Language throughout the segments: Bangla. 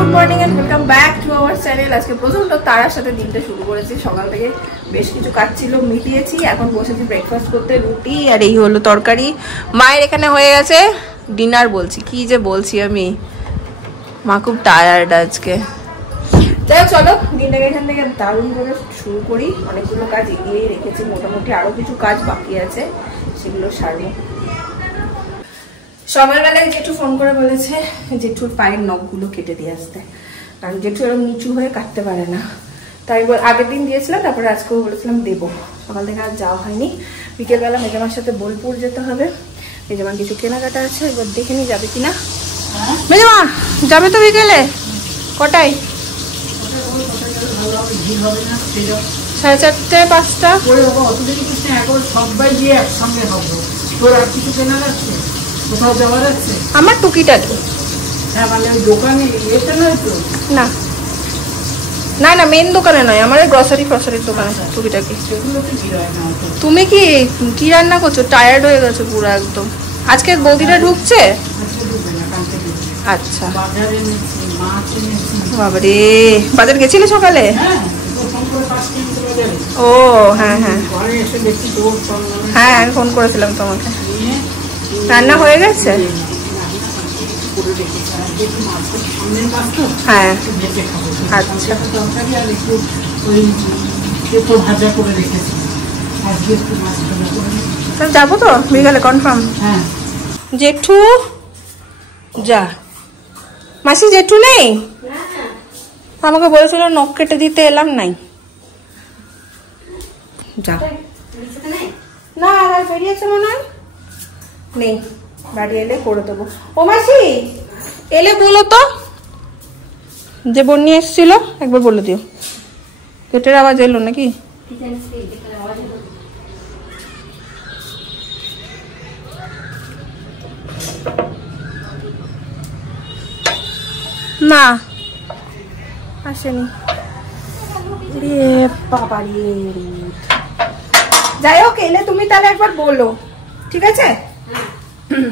Good morning and welcome back to our channel. আজকে প্রচন্ড তাড়ার সাথে দিনটা শুরু করেছি। সকাল থেকে বেশ কিছু কাজ ছিল, মিটিয়েছি। এখন বসেছি ব্রেকফাস্ট করতে, রুটি আর এই হলো তরকারি। মায়ের এখানে হয়ে গেছে ডিনার। বলছি কি যে বলছি আমি, মা খুব টায়ার্ড আজকে। যাই চলো দিনটাকে এখান থেকে দারুণ করে শুরু করি। অনেকগুলো কাজ এগিয়েই রেখেছি, মোটামুটি আরো কিছু কাজ বাকি আছে, সেগুলো সারবো। সকালবেলায় জেঠু ফোন করে বলেছে জেঠুর পায়ের নখগুলো কেটে দিয়ে আসতে, কারণ জেঠু এরকম নিচু হয়ে কাটতে পারে না। তাই আগের দিন দিয়েছিলাম, তারপরে আজকেও বলেছিলাম দেবো। সকাল থেকে আর যাওয়া হয়নি। বিকেলবেলা মেজামার সাথে বোলপুর যেতে হবে, মেজামার কিছু কেনাকাটা আছে, এবার দেখে নি যাবে কিনা। মেজামা যাবে তো বিকেলে? কটায়? 4:30 5টা। আমার টুকিটাকি না না না মেন দোকানে নয়, আমার গ্রসারি ফ্রসারির দোকানে টুকিটাকি। তুমি কি রান্না করছো? টায়ার্ড হয়ে গেছো পুরো একদম। আজকে বৌদিরা ঢুকছে? আচ্ছা বাবারে, বাজার গেছিলে সকালে? ও হ্যাঁ হ্যাঁ হ্যাঁ, আমি ফোন করেছিলাম তোমাকে। রান্না হয়ে গেছে? হ্যাঁ আচ্ছা, যাবো তো বিকালে কনফার্ম। জেঠু যা, মাসি জেঠু নেই? আমাকে বলেছিল নখ কেটে দিতে, এলাম নাই। যা না, আর বেরিয়েছে মনে হয়, নেই। বাড়ি এলে করে দেবো। ও মাসি এলে বলো তো, যে বোন নিয়ে এসেছিল একবার বলে দিও। গেটের আওয়াজ এলো নাকি? না আসেনি। যাই হোক, এলে তুমি তাহলে একবার বলো, ঠিক আছে?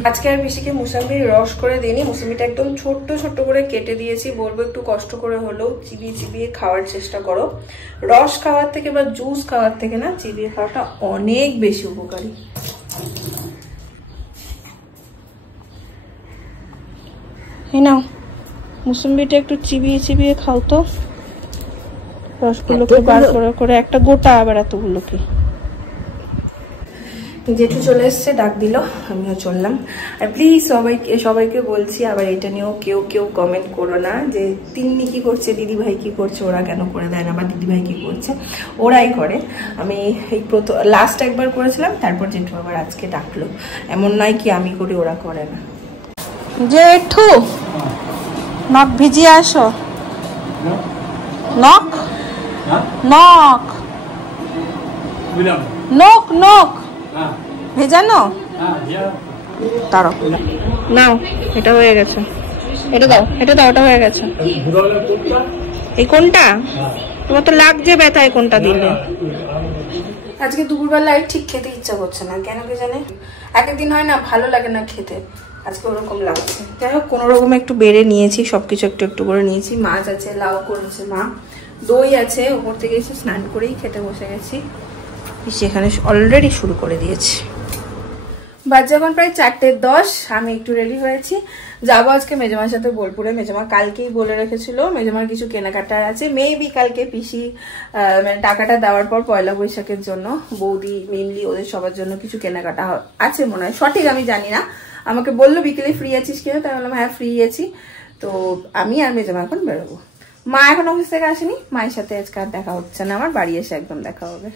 আজকে আর পিসিকে মুসাম্বির রস করে দিইনি, মুসাম্বিটা একদম ছোট্ট ছোট্ট করে কেটে দিয়েছি। বলবো একটু কষ্ট করে হলেও চিবিয়ে চিবিয়ে খাওয়ার চেষ্টা করো। রস খাওয়ার থেকে বা জুস খাওয়ার থেকে না, চিবিয়ে খাওয়াটা অনেক বেশি উপকারী। এই নাও, মুসাম্বিটা একটু চিবিয়ে চিবিয়ে খাও তো, রসগুলোকে বার করে করে। একটা গোটা, আবার এতগুলো কি। জেঠু চলে এসছে, ডাক দিল, আমিও চললাম। আর প্লিজ সবাইকে বলছি, আবার এটা নিয়েও কেউ কমেন্ট করো না যে তিন্নি কি করছে, দিদি ভাই কি করছে, ওরা কেন করে দেয় না, বা দিদি ভাই কি করছে, ওরাই করে। আমি এই লাস্ট একবার করেছিলাম, তারপর জেঠু আবার আজকে ডাকলো। এমন নয় কি আমি করি ওরা করে না। জেঠু নখ ভিজিয়ে আসো। নখ নখ নখ নখ ভেজানো। তারও নাও, এটা হয়ে গেছে, এটা দাও, এটা দাও, ওটা হয়ে গেছে। এই কোনটা? তোমার তো লাগছে ব্যথায় কোনটা দিলে। আজকে দুপুরবেলায় ঠিক খেতে ইচ্ছা করছে না, কেন কে জানে। একদিন হয় না ভালো লাগে না খেতে, আজকে ওরকম লাগছে। যাই হোক, কোনো রকম একটু বেড়ে নিয়েছি, সবকিছু একটু একটু করে নিয়েছি। মাছ আছে, লাউ করেছে মা, দই আছে, ওপর থেকে এসে স্নান করেই খেতে বসে গেছি। সেখানে অলরেডি শুরু করে দিয়েছি। বাজে এখন প্রায় 4:10। আমি একটু রেডি হয়েছি, যাবো আজকে মেজামার সাথে বোলপুরে। মেজামা কালকেই বলে রেখেছিল, মেজামার কিছু কেনাকাটার আছে। মেবি কালকে পিসি মানে টাকাটা দেওয়ার পর পয়লা বৈশাখের জন্য বৌদি মেনলি ওদের সবার জন্য কিছু কেনাকাটা আছে মনে হয়, সঠিক আমি জানি না। আমাকে বললো বিকেলে ফ্রি আছিস কিনা, তাই বললাম হ্যাঁ ফ্রি আছি। তো আমি আর মেজামা এখন বেরোবো। মা এখন অফিস থেকে আসেনি, মায়ের সাথে আজকে আর দেখা হচ্ছে না, আমার বাড়ি এসে একদম দেখা হবে।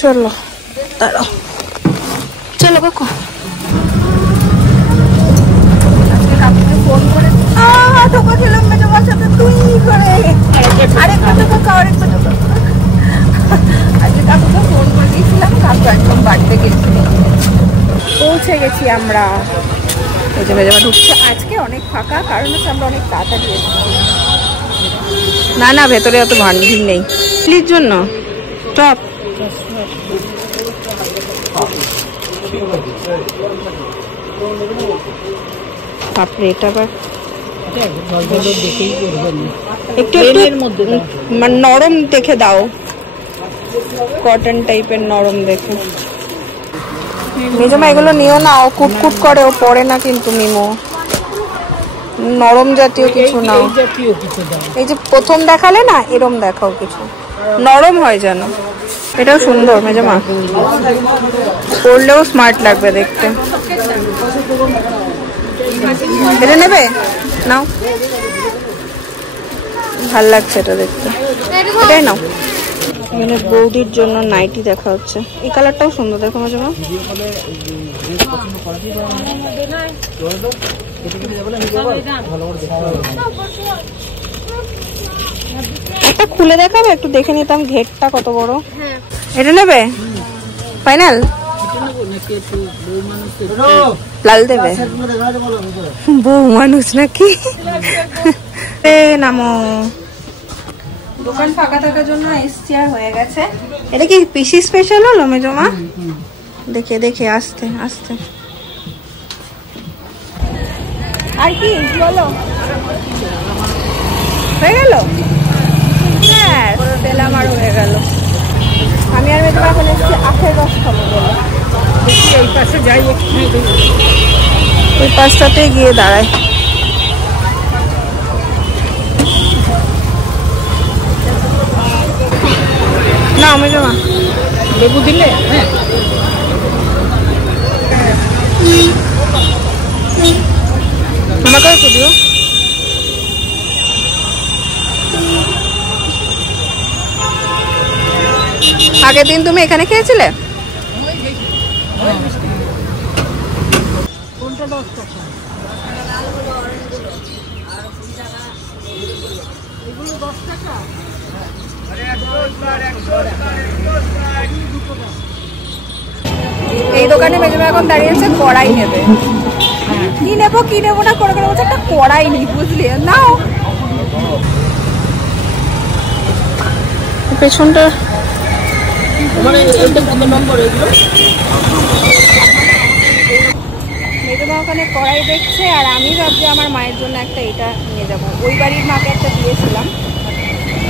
চলো দাঁড়াও, চলো কাকু। আজকে কাকুকে ফোন করে ঢোকাছিলাম মেজামার সাথে তুই করে। আরেকটা ঢোকা, আরেকটা ঢোকা। আজকে কাকুকে ফোন করে দিয়েছিলাম, কাকু একদম বাড়িতে গেছে। পৌঁছে গেছি আমরা। এই যে মেজামা ঢুকছে। আজকে অনেক ফাঁকা, কারণ হচ্ছে আমরা অনেক তাড়াতাড়ি এসেছি। না না, ভেতরে অত ভিড় নেই। প্লিজ জন্য টপ বাপরে, এটা আবার একটু মানে নরম দেখে দাও, কটন টাইপের নরম দেখে। মেজমা এগুলো নিও না, ও কুটকুট করে, ও পরে না কিন্তু মিমো। নরম জাতীয় কিছু নাও। এই যে প্রথম দেখালে না, এরম দেখাও কিছু নরম হয় যেন। এটাও সুন্দর মেজমা, পরলেও স্মার্ট লাগবে দেখতে। এটা নেবে নাও, ভাল লাগছে এটা দেখতে, এটাই নাও। এখানে বৌদির জন্য নাইটি দেখা হচ্ছে, এই কালারটাও সুন্দর, দেখো মেজমা। একটা খুলে দেখাবে, একটু দেখে নিতাম ঘেরটা কত বড়। এটা নেবে ফাইনাল? লাল দেবে? বউ মানুষ নাকি? নামো। দোকান ফাঁকা থাকার জন্য এসছি, আর হয়ে গেছে। এটা কি পিসি স্পেশাল হলো মেজমা? দেখে দেখে আস্তে আস্তে। আর কি বলো, হয়ে গেল? হ্যাঁ, দিলাম আর হয়ে গেল। আমি আর মেজমা এখন এসছি আখের রস খাবো বলে। দেখি এই পাশে যাই, ওই পাশটাতে গিয়ে দাঁড়ায়। না মেজমা, লেবু দিলে? আমাকেও একটু দিও। আগের দিন তুমি এখানে খেয়েছিলে? এই দোকানে মেজমা এখন দাঁড়িয়েছে, কড়াই নেবে। কি নেবো কি নেবো না করে বলছে একটা কড়াই নেই, বুঝলি? নাও। পেছনটা মেজমা ওখানে কড়াই দেখছে, আর আমি ভাবছি আমার মায়ের জন্য একটা এটা নিয়ে যাবো। ওই বাড়ির মাকে একটা দিয়েছিলাম,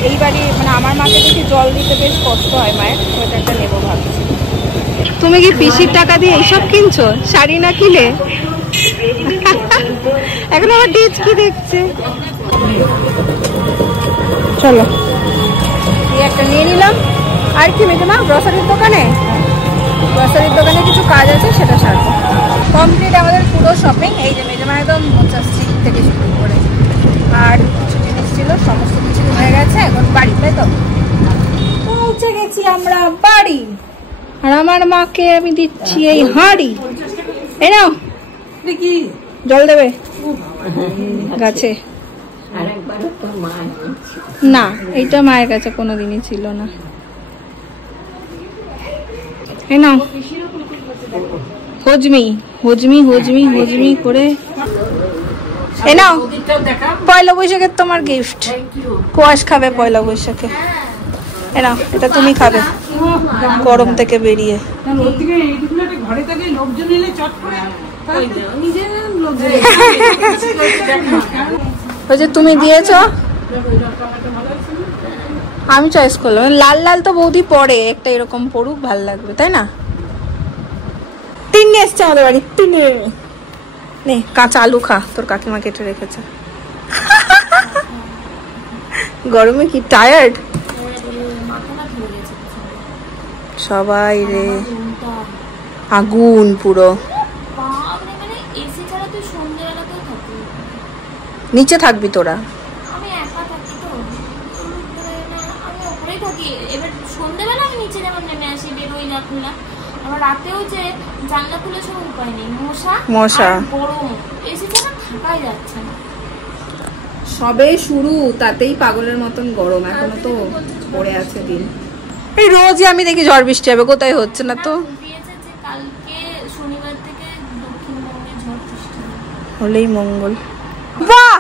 এই বাড়ি মানে আমার মাকে দেখি জল দিতে বেশ কষ্ট হয় মায়ের, ওইটা একটা নেবো ভাবছি। তুমি কি পিসির টাকা দিয়ে এইসব কিনছো? শাড়ি না কিনে? এখন আবার ডিচ কি দেখছে। চলো, এই একটা নিয়ে নিলাম। আর কি মেজমা, গ্রসারির দোকানে কিছু কাজ আছে, সেটা সারবো। কমপ্লিট আমাদের পুরো শপিং। এই যে মেজমা একদম মোচা স্টিক থেকে শুরু করে আর কিছু জিনিস ছিল, সমস্ত কিছু হয়ে গেছে। এখন বাড়ি, তাই তো? পৌঁছে গেছি আমরা বাড়ি, আর আমার মাকে আমি দিচ্ছি এই হাঁড়ি। এই নাও, জল দেবে গাছে? না, এইটা মায়ের কাছে কোনোদিনই ছিল না। এই নাও, হজমি হজমি হজমি হজমি করে। এই নাও, পয়লা বৈশাখের তোমার গিফট। কোয়াশ খাবে পয়লা বৈশাখে। এই নাও, এটা তুমি খাবে গরম থেকে বেরিয়ে। ওই যে তুমি দিয়েছ, আমি চয়েস করলাম। লাল লাল তো বৌদি পরে, একটা এরকম পড়ুক, ভাল লাগবে, তাই না? তিন্নি এসছে আমাদের বাড়ি, তিন্নি নে কাঁচা আলু খা, তোর কাকিমা কেটে রেখেছে। গরমে কি টায়ার্ড সবাই রে, আগুন পুরো। নিচে থাকবি তোরা? রাতেও যে জানলা খুলে সব উপায় নেই, মশা গরম, এসি ছাড়া থাকাই যাচ্ছে না। সবে শুরু, তাতেই পাগলের মতন গরম, এখনো তো পড়ে আছে দিন। এই রোজই আমি দেখি ঝড় বৃষ্টি হবে, কোথায় হচ্ছে না তো। কালকে শনিবার থেকে দক্ষিণবঙ্গে ঝড় বৃষ্টি হলেই মঙ্গল। বাহ,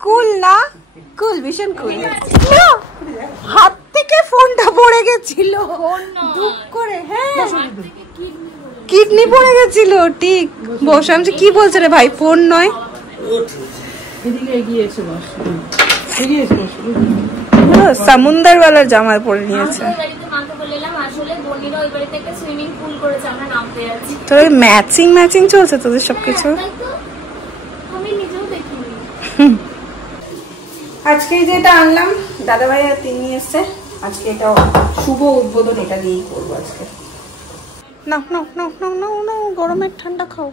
কুল না? কুল, ভীষণ কুল। হাত থেকে ফোনটা পড়ে গেছিল দুঃখ করে। হ্যাঁ কিডনি পড়ে গেছিল ঠিক। বস আমি কি বলছে রে ভাই, ফোন নয়। সমুদ্র वाला জামা পরে নিয়েছে। তোর ম্যাচিং ম্যাচিং চলছে তোদের সবকিছু। আজকে যেটা আনলাম দাদা ভাই আর তিনি এসছে, আজকে এটা শুভ উদ্বোধন, এটা দিয়েই করবো আজকে। না না না না না না, গরমের ঠান্ডা খাও,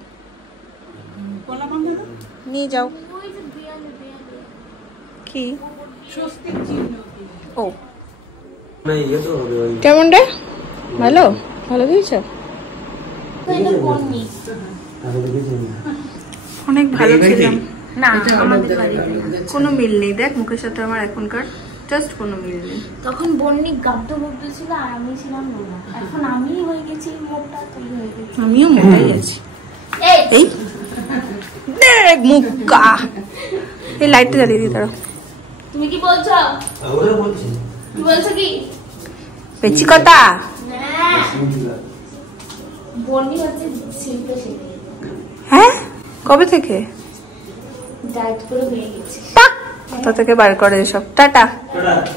নিয়ে যাও। কি ও কেমন রে? ভালো ভালো দিয়েছ, অনেক ভালো ছিলাম না। আমাদের বাড়িতে কোনো মিল নেই, দেখ মুখের সাথে আমার এখনকার জাস্ট কোনো মিল নেই। তখন বন্নি গাব্দ বলতে ছিল আর আমি ছিলাম না, এখন আমি হয়ে গেছি মোটা, তুই হয়ে গেছিস। আমিও মোটাই আছি। এই দেখ মুক্কা, এই লাইটটা জ্বালিয়ে দিই। তারা তুমি কি বলছো? কি বলছো? কি পেছি কথা? বন্নি হচ্ছে শিল্পে শিখে। হ্যাঁ কবে থেকে ডায়েট করে হয়ে গেছে, কোথা থেকে বার করে এসব। টাটা।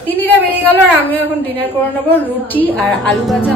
তিনিরা বেরিয়ে গেল আর আমিও এখন ডিনার করে নেবো। রুটি আর আলু ভাজা।